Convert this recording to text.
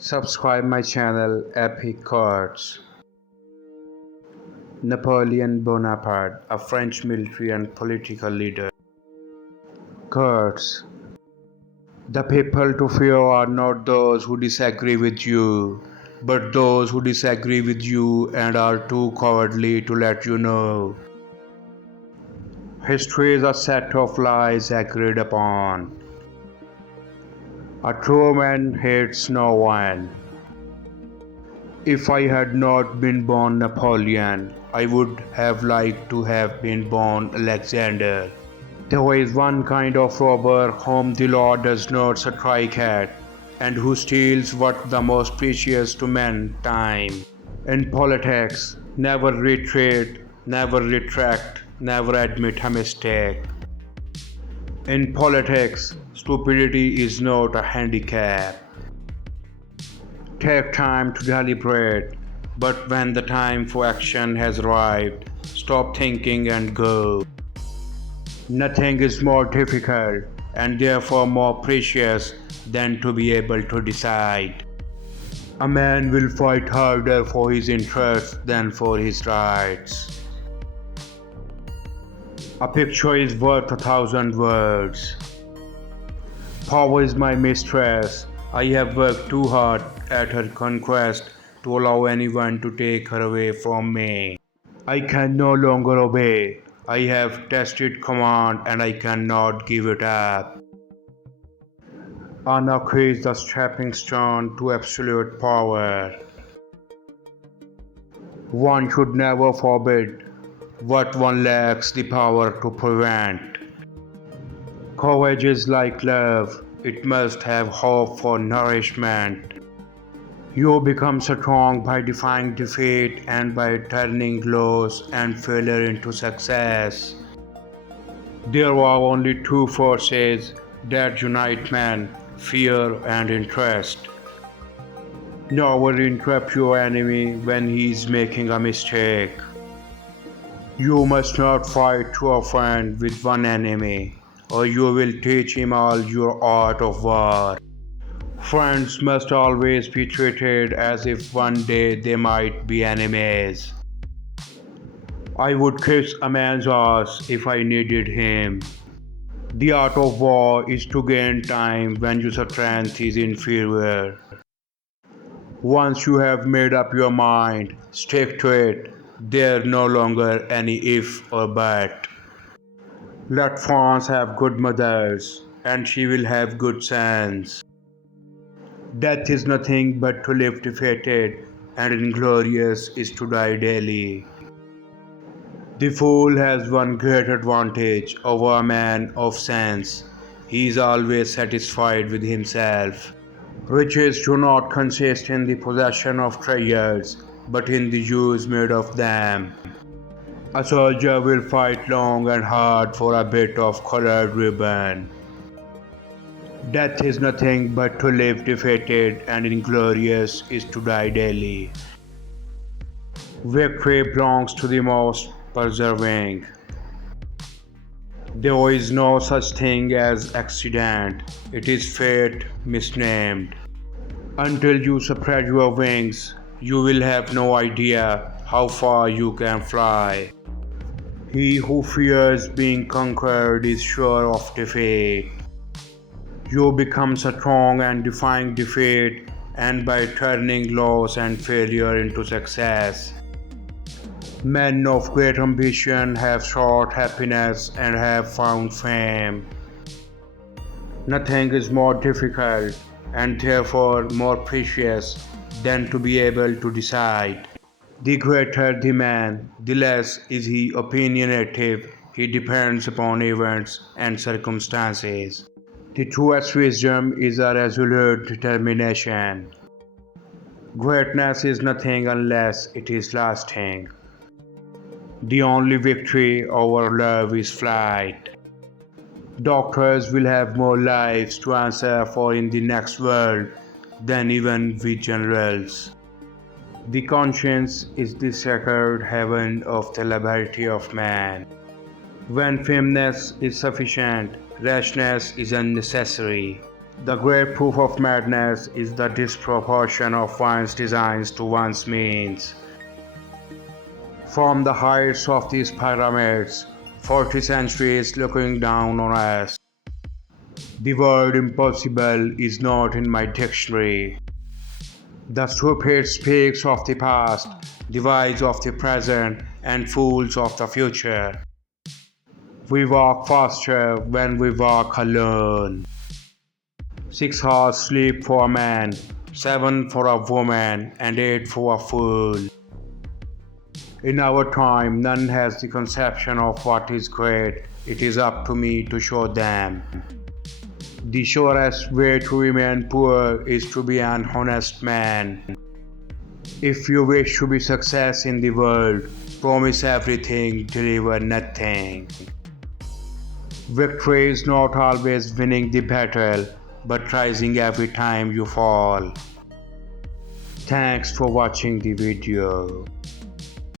Subscribe my channel Epic Quotes. Napoleon Bonaparte, a French military and political leader. Quotes. The people to fear are not those who disagree with you, but those who disagree with you and are too cowardly to let you know. History is a set of lies agreed upon. A true man hates no one. If I had not been born Napoleon, I would have liked to have been born Alexander. There is one kind of robber whom the law does not strike at, and who steals what the most precious to men, time. In politics, never retreat, never retract, never admit a mistake. In politics, stupidity is not a handicap. Take time to deliberate, but when the time for action has arrived, stop thinking and go. Nothing is more difficult and therefore more precious than to be able to decide. A man will fight harder for his interests than for his rights. A picture is worth 1,000 words. Power is my mistress. I have worked too hard at her conquest to allow anyone to take her away from me. I can no longer obey. I have tested command and I cannot give it up. Anarchy is the stepping stone to absolute power. One should never forbid what one lacks the power to prevent. Courage is like love. It must have hope for nourishment. You become strong by defying defeat and by turning loss and failure into success. There are only two forces that unite men, fear and interest. Never interrupt your enemy when he is making a mistake. You must not fight too often with one enemy, or you will teach him all your art of war. Friends must always be treated as if one day they might be enemies. I would kiss a man's ass if I needed him. The art of war is to gain time when your strength is inferior. Once you have made up your mind, stick to it. There no longer any if or but. Let France have good mothers, and she will have good sons. Death is nothing but to live defeated, and inglorious is to die daily. The fool has one great advantage over a man of sense. He is always satisfied with himself. Riches do not consist in the possession of treasures, but in the use made of them. A soldier will fight long and hard for a bit of colored ribbon. Death is nothing but to live defeated, and inglorious is to die daily. Victory belongs to the most persevering. There is no such thing as accident. It is fate misnamed. Until you spread your wings, you will have no idea how far you can fly. He who fears being conquered is sure of defeat. You become strong and defying defeat, and by turning loss and failure into success. Men of great ambition have sought happiness and have found fame. Nothing is more difficult and therefore more precious than to be able to decide. The greater the man, the less is he opinionative. He depends upon events and circumstances. The truest wisdom is a resolute determination. Greatness is nothing unless it is lasting. The only victory over love is flight. Doctors will have more lives to answer for in the next world than even we generals. The conscience is the sacred heaven of the liberty of man. When firmness is sufficient, rashness is unnecessary. The great proof of madness is the disproportion of one's designs to one's means. From the heights of these pyramids, 40 centuries looking down on us, the word impossible is not in my dictionary. The stupid speaks of the past, the wise of the present, and fools of the future. We walk faster when we walk alone. 6 hours sleep for a man, 7 for a woman, and 8 for a fool. In our time, none has the conception of what is great. It is up to me to show them. The surest way to remain poor is to be an honest man. If you wish to be success in the world, promise everything, deliver nothing. Victory is not always winning the battle, but rising every time you fall. Thanks for watching the video.